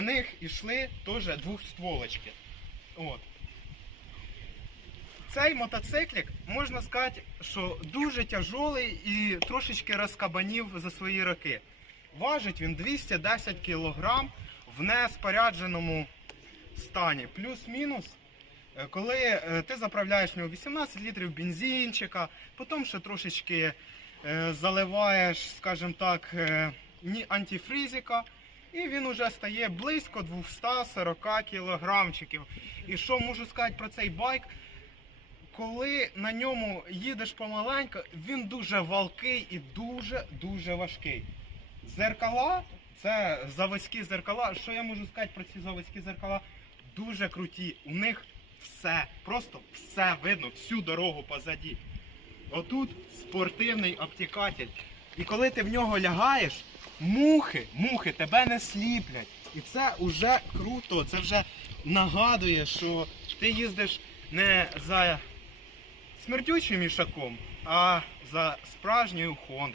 на них йшли теж двохстволочки. От. Цей мотоциклік, можна сказати, що дуже тяжолий і трошечки розкабанів за свої роки. Важить він 210 кг в неспорядженому стані. Плюс-мінус, е, коли е, ти заправляєш в нього 18 літрів бензинчика, потім ще трошечки е, заливаєш, скажімо так, антифризика, і він уже стає близько 240 кілограмчиків. І що можу сказати про цей байк? Коли на ньому їдеш помаленьку, він дуже валкий і дуже-дуже важкий. Зеркала, це заводські зеркала. Що я можу сказати про ці заводські зеркала? Дуже круті. У них все, просто все видно, всю дорогу позаді. Отут спортивний обтікатель. І коли ти в нього лягаєш, мухи, мухи тебе не сліплять. І це вже круто. Це вже нагадує, що ти їздиш не за смердючим мішаком, а за справжньою Хондою.